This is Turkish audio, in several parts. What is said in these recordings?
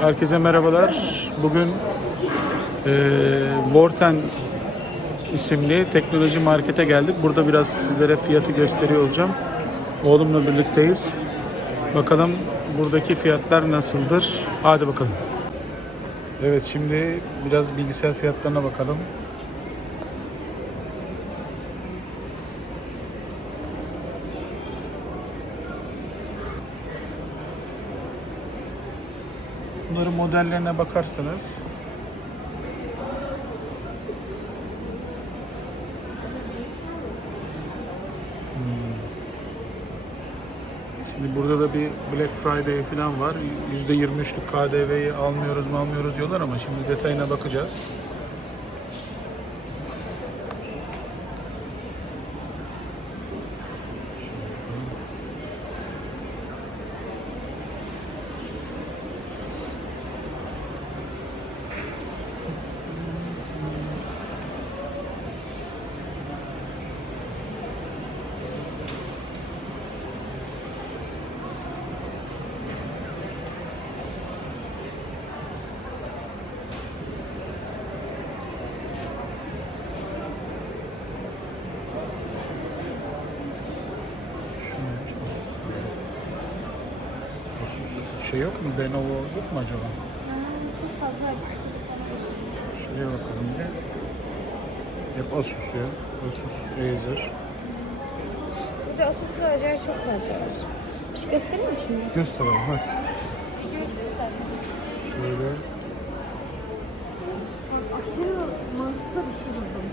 Herkese merhabalar. Bugün eee Vorten isimli teknoloji markete geldik. Burada biraz sizlere fiyatı gösteriyor olacağım. Oğlumla birlikteyiz. Bakalım buradaki fiyatlar nasıldır? Hadi bakalım. Evet şimdi biraz bilgisayar fiyatlarına bakalım. Modellerine bakarsanız Hmm. Şimdi burada da bir Black Friday falan var. %23'lük KDV'yi almıyoruz mu almıyoruz diyorlar ama şimdi detayına bakacağız. Şunu Asus. Asus. Şey yok mu? Lenovo yok mu acaba? Çok fazla. Şuraya bakalım bir. Hep Asus ya. Asus, Acer. Burada Asus'la acayip çok fazla var. Bir şey göstereyim mi şimdi? Gösterelim hadi. Video istersen. Şöyle. Bak aşırı mantıklı bir şey buldum.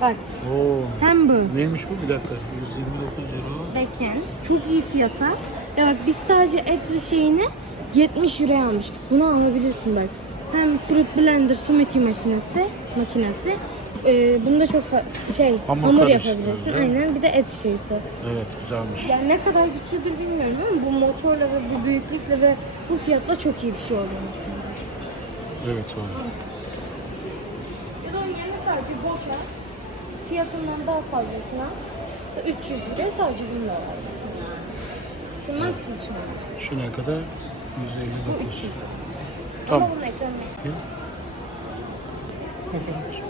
Bak Oo. hem bu Neymiş bu? Bir dakika. 129 euro. beken çok iyi fiyata. Bak biz sadece et ve şeyini 70 euroya almıştık. Bunu alabilirsin bak. Hem fruit blender smoothie makinesi, makinesi. Ee, bunda çok fa- şey Hamur hamur, karıştırıyor, yapabilirsin. değil mi? Aynen bir de et şeysi. Evet güzelmiş. Yani ne kadar güçlüdür bilmiyorum ama bu motorla ve bu büyüklükle ve bu fiyatla çok iyi bir şey olduğunu düşünüyorum. Evet o. Ya da onun yerine sadece boşa fiyatından daha fazlasına mesela 300 liraya sadece bunu da. Bu mantıklı düşünüyorum. Şu ne kadar? Bu 159. 300 lira. Tamam. Ama bunun ekranı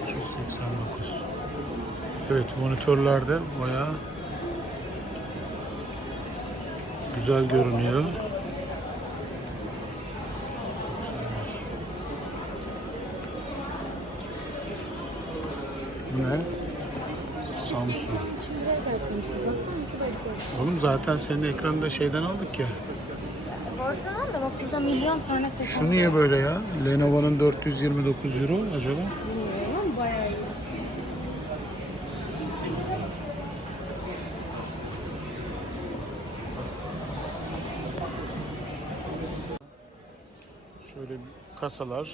289. Evet monitörlerde bayağı güzel görünüyor. Bu ne? Samsung. Şimdi güzel dersiymişiz. Baksana ne kadar güzel. Oğlum zaten senin ekranda şeyden aldık ya. Ortadan da bak burada milyon tane ses Şu niye böyle ya? Lenovo'nun 429 euro acaba? Bilmiyorum bayağı iyi. Şöyle kasalar.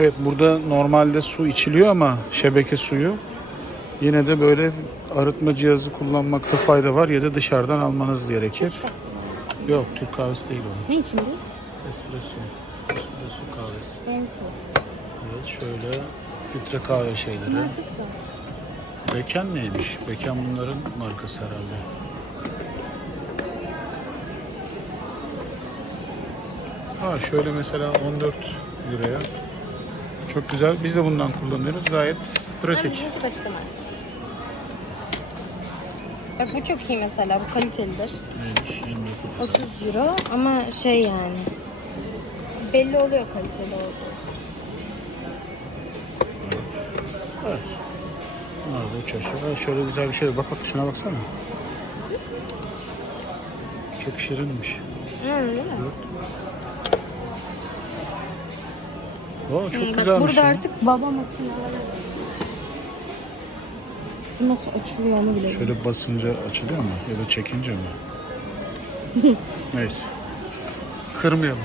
Evet burada normalde su içiliyor ama şebeke suyu. Yine de böyle arıtma cihazı kullanmakta fayda var ya da dışarıdan almanız gerekir. Yok Türk kahvesi değil o. Ne için bu? Espresso. Espresso kahvesi. En son. Evet şöyle filtre kahve şeyleri. Bunlar çok güzel. Beken neymiş? Beken bunların markası herhalde. Ha şöyle mesela 14 liraya. Çok güzel. Biz de bundan kullanıyoruz. Gayet pratik. Bizimki başka. Bak bu çok iyi mesela. Bu kalitelidir. Neymiş? 29. 30 euro ama şey yani. Belli oluyor kaliteli olduğu. Evet. Bunlar da üç aşağı. Şöyle güzel bir şey. Bak bak şuna baksana. Çok şirinmiş. Hı, değil mi? Oo, çok bak güzelmiş. burada ya. artık baba makineleri. Bu nasıl açılıyor onu bile. Şöyle basınca açılıyor mu? Ya da çekince mi? Neyse. Kırmayalım.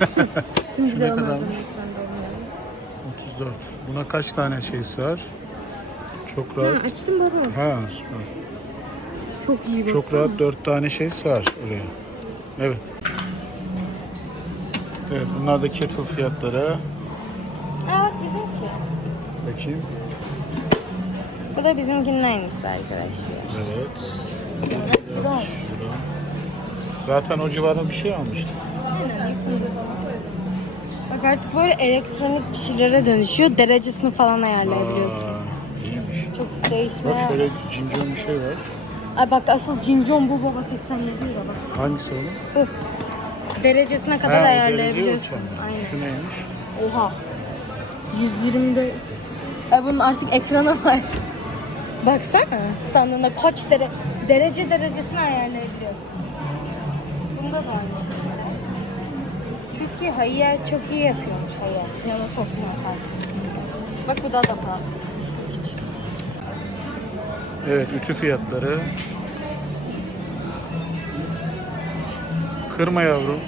Şimdi Şu de ne onu kadarmış? zorundayım. 34. Buna kaç tane şey sığar? Çok Ha, rahat. açtım baba. Ha süper. Çok iyi Çok baksana. rahat 4 tane şey sığar oraya. Evet. Evet bunlar da kettle fiyatları. Bakayım. Bu da bizimkinin aynısı arkadaşlar. Evet. Şurada. Zaten o civarda bir şey almıştık. Bak artık böyle elektronik bir şeylere dönüşüyor. Derecesini falan ayarlayabiliyorsun. Aa, iyiymiş. Çok değişmeye... Bak şöyle cincon bir şey var. Ay bak asıl cincon bu baba 87 euro bak. Hangisi oğlum? Bu. Derecesine Ha, kadar derece ayarlayabiliyorsun. ölçen. Aynen. Şu neymiş? Oha. 120'de. Ay bunun artık ekranı var. Baksana standında kaç dere derece derecesini ayarlayabiliyorsun. Bunda da aynı şey. İyi Hayyer çok iyi yapıyormuş Hayyer. Yana sokmuyor artık. Bak bu da da pahalı. Evet ütü fiyatları. Kırma yavrum.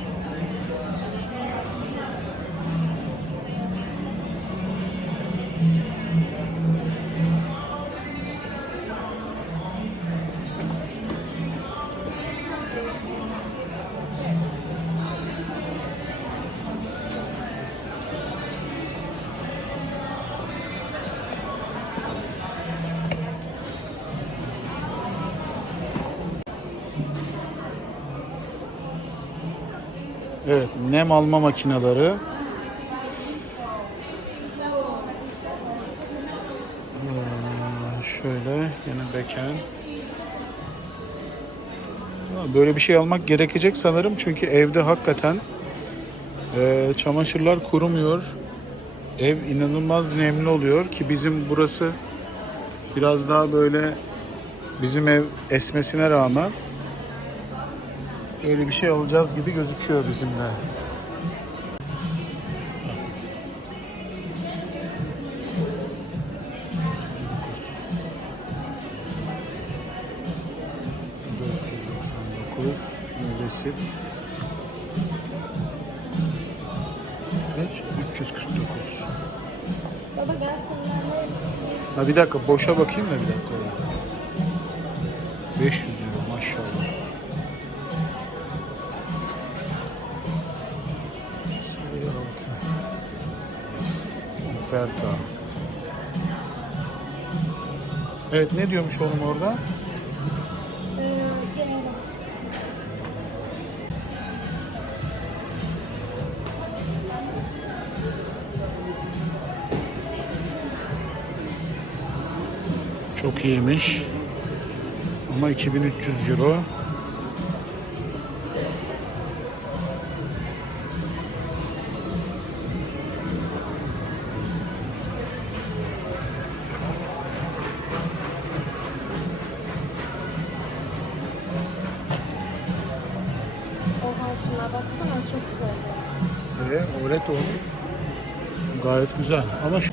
Evet, nem alma makineleri. Şöyle yine beken. Böyle bir şey almak gerekecek sanırım çünkü evde hakikaten e, çamaşırlar kurumuyor. Ev inanılmaz nemli oluyor ki bizim burası biraz daha böyle bizim ev esmesine rağmen Öyle bir şey olacağız gibi gözüküyor bizimle. ...499... ...Invested... ...kaç? 349... Baba gel seninle Ha bir dakika boşa bakayım da bir dakika. Oferta. Evet ne diyormuş oğlum orada? Çok iyiymiş. Ama 2300 euro. Ve OLED oldu. Gayet güzel. Ama şu...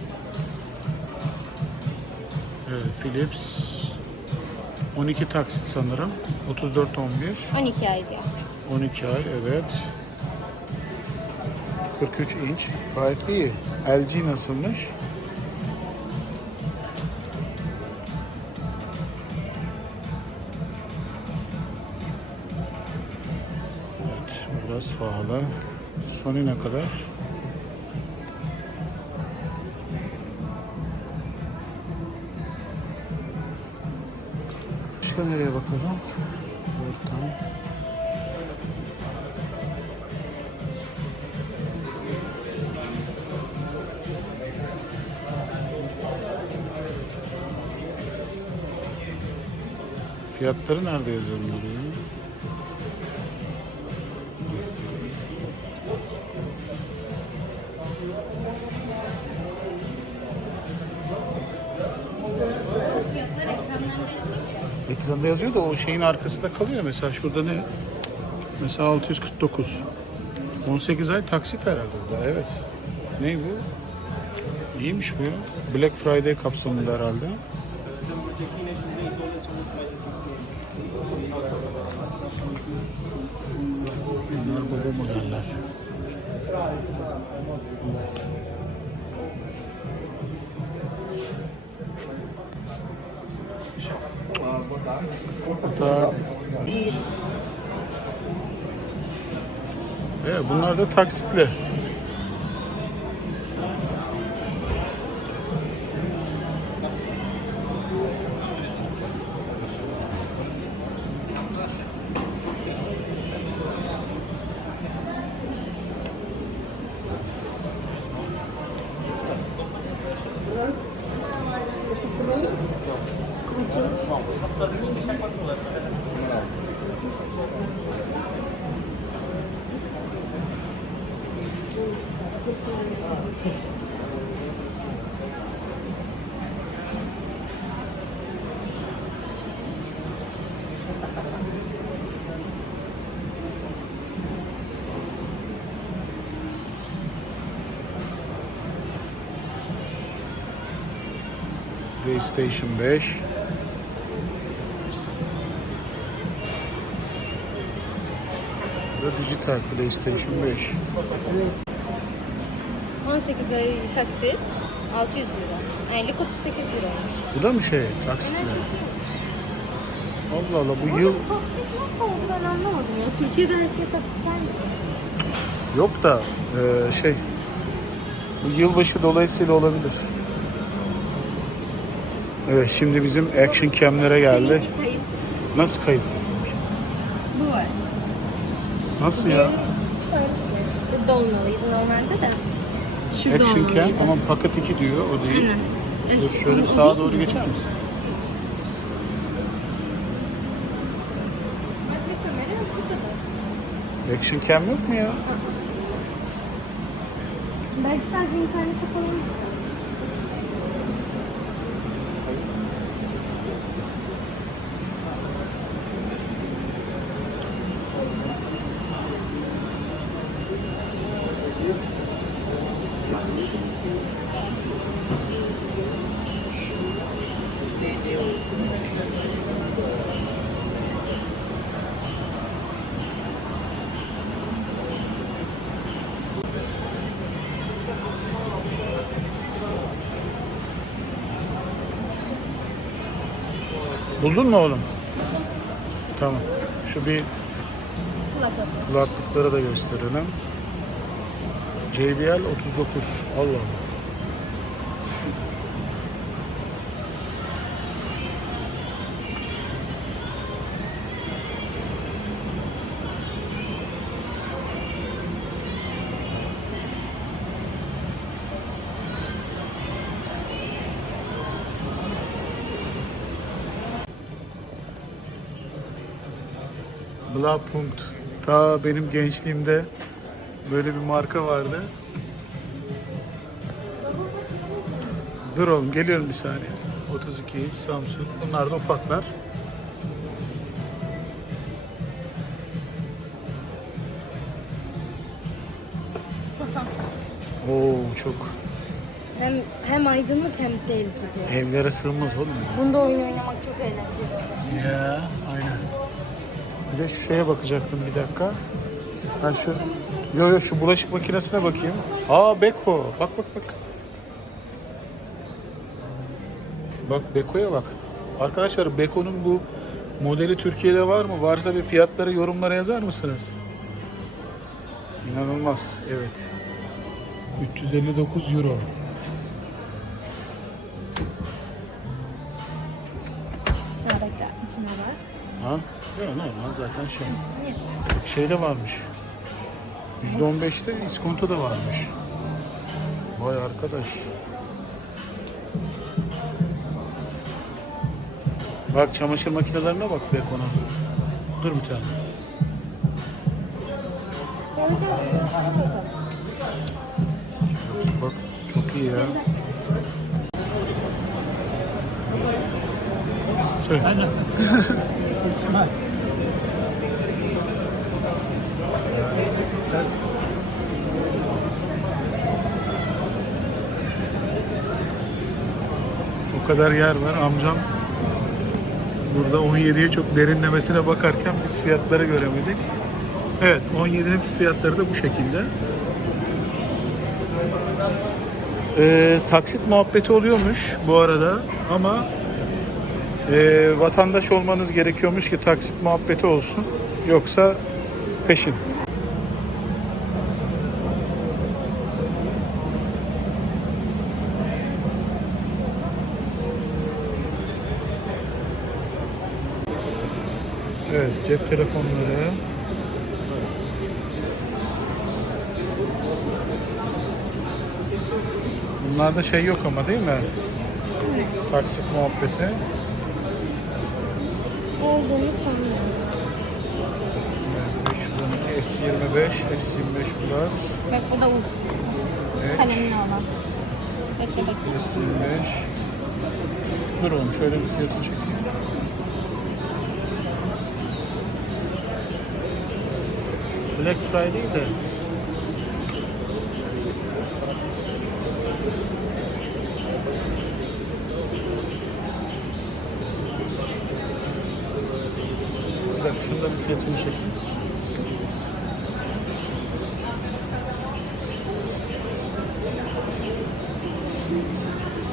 Evet, Philips 12 taksit sanırım. 34 11. 12 ay diyor. 12 ay evet. 43 inç. Gayet iyi. LG nasılmış? Evet, biraz pahalı. Sonu ne kadar? Başka nereye bakalım? Buradan. Fiyatları nerede yazıyor bunları? Ya? Ekranda yazıyor da o şeyin arkasında kalıyor. Mesela şurada ne? Mesela 649. 18 ay taksit herhalde bu da. Evet. Ne bu? İyiymiş bu ya. Black Friday kapsamında herhalde. Bunlar baba modeller. Hatta Evet, bunlar da taksitli. PlayStation 5. Bu da dijital PlayStation 5. 18 ay taksit 600 lira. Aylık 38 liraymış. Bu da mı şey taksitle? Allah Allah bu yıl Taksit nasıl oldu ben anlamadım ya. Türkiye'de her şey taksit var mı? yok da e, şey bu yılbaşı dolayısıyla olabilir. Evet şimdi bizim action cam'lere geldi. Seninki kayıp. Nasıl kayıp? Bu var. Nasıl ya? Çıkarmışlar işte. Dolmalıydı normalde de. Şurada Action olmalıydı. cam ama paket 2 diyor o değil. Aynen. Dur şöyle bir sağa doğru geçer misin? Başka kamera yok bu kadar. Action cam yok mu ya? Belki sadece internete falan. Buldun mu oğlum? Tamam. Şu bir Kulaklık. kulaklıkları da gösterelim. JBL 39. Allah Allah. Blaupunkt. Ta benim gençliğimde böyle bir marka vardı. Dur oğlum geliyorum bir saniye. 32 Samsung. Bunlar da ufaklar. Oo çok. Hem, hem aydınlık hem tehlikeli. Evlere sığmaz oğlum. Bunda oyun oynamak çok eğlenceli. Ya. Bir de şu şeye bakacaktım bir dakika. Ha şu Yo yo şu bulaşık makinesine bakayım. Aa Beko. Bak bak bak. Bak Beko'ya bak. Arkadaşlar Beko'nun bu modeli Türkiye'de var mı? Varsa bir fiyatları yorumlara yazar mısınız? İnanılmaz. Evet. 359 euro. Ha bekle içine var. Ha? Yok normal zaten şey. Şeyde varmış. %15'te iskonto da varmış. Vay arkadaş. Bak çamaşır makinelerine bak be konu. Dur bir tane. Bak çok iyi ya. Söyle. Aynen. Kadar yer var. Amcam burada 17'ye çok derinlemesine bakarken biz fiyatları göremedik. Evet 17'nin fiyatları da bu şekilde. Ee, taksit muhabbeti oluyormuş bu arada ama e, vatandaş olmanız gerekiyormuş ki taksit muhabbeti olsun. Yoksa peşin. Evet, cep telefonları. Bunlarda şey yok ama değil mi? Taksit muhabbeti. Olduğunu sanmıyorum. Evet, şuradaki S25, S25 Plus, Bak bu da ultrası. Evet. Kalemli olan. Bekle bekle. S25. Dur oğlum şöyle bir fiyatını çekeyim. Black Friday de Bir dakika şunu da bir fiyatını çekeyim.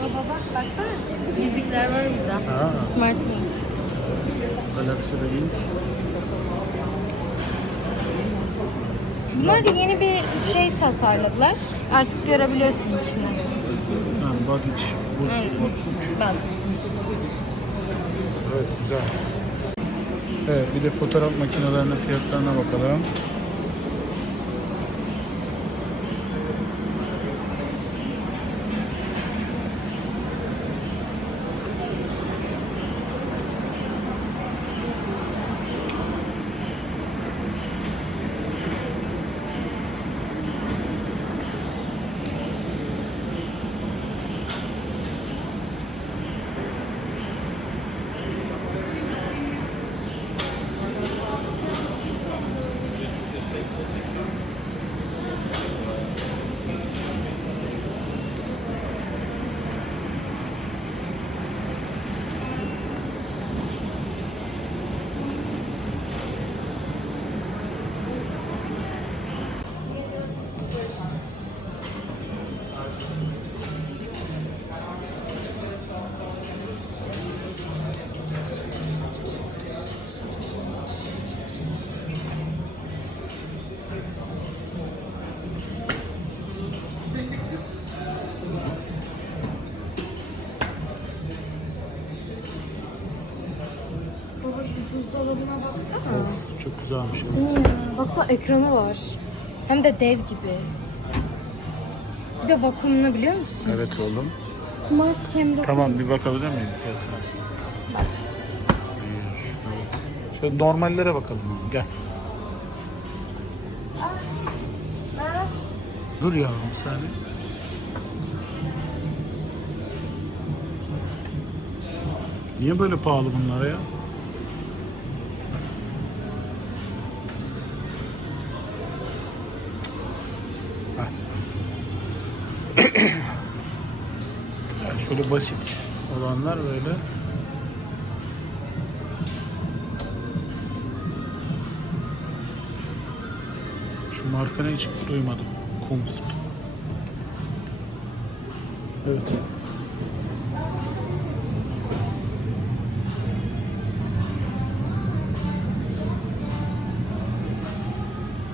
Baba baksana. Müzikler var burada. Ha, Smart Link. Galaxy de Link. Bunlar da yeni bir şey tasarladılar. Artık görebiliyorsun içine. Ha, Baggage. Bu, Aynen. Bant. Evet güzel. Evet bir de fotoğraf makinelerinin fiyatlarına bakalım. Buzdolabına baksana. Of çok güzelmiş. Ya, baksana ekranı var. Hem de dev gibi. Bir de vakumlu biliyor musun? Evet oğlum. Smart camera. Tamam bir bakabilir miyim fiyatına? Bak. Şöyle normallere bakalım oğlum gel. Dur yavrum bir saniye. Niye böyle pahalı bunlar ya? Şöyle basit olanlar böyle. Şu markanı hiç duymadım. Comfort. Evet.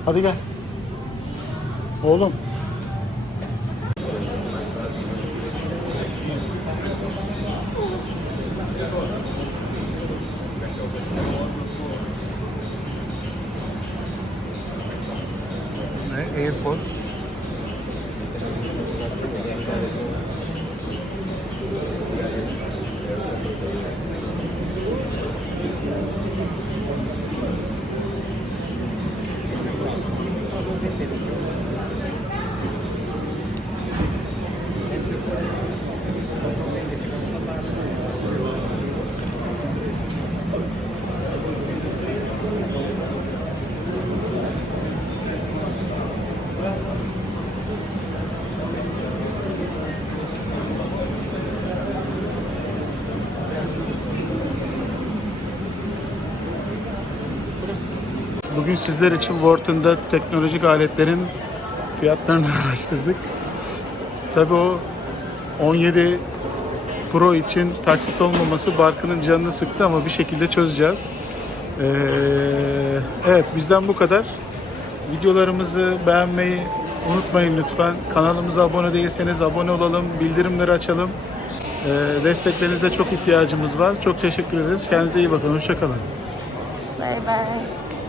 Hadi gel. Oğlum. Ne? Bugün sizler için Wharton'da teknolojik aletlerin fiyatlarını araştırdık. Tabii o 17 Pro için taksit olmaması Barkın'ın canını sıktı ama bir şekilde çözeceğiz. Ee, evet bizden bu kadar. Videolarımızı beğenmeyi unutmayın lütfen. Kanalımıza abone değilseniz abone olalım, bildirimleri açalım. Ee, desteklerinize çok ihtiyacımız var. Çok teşekkür ederiz. Kendinize iyi bakın. Hoşçakalın. Bay bay.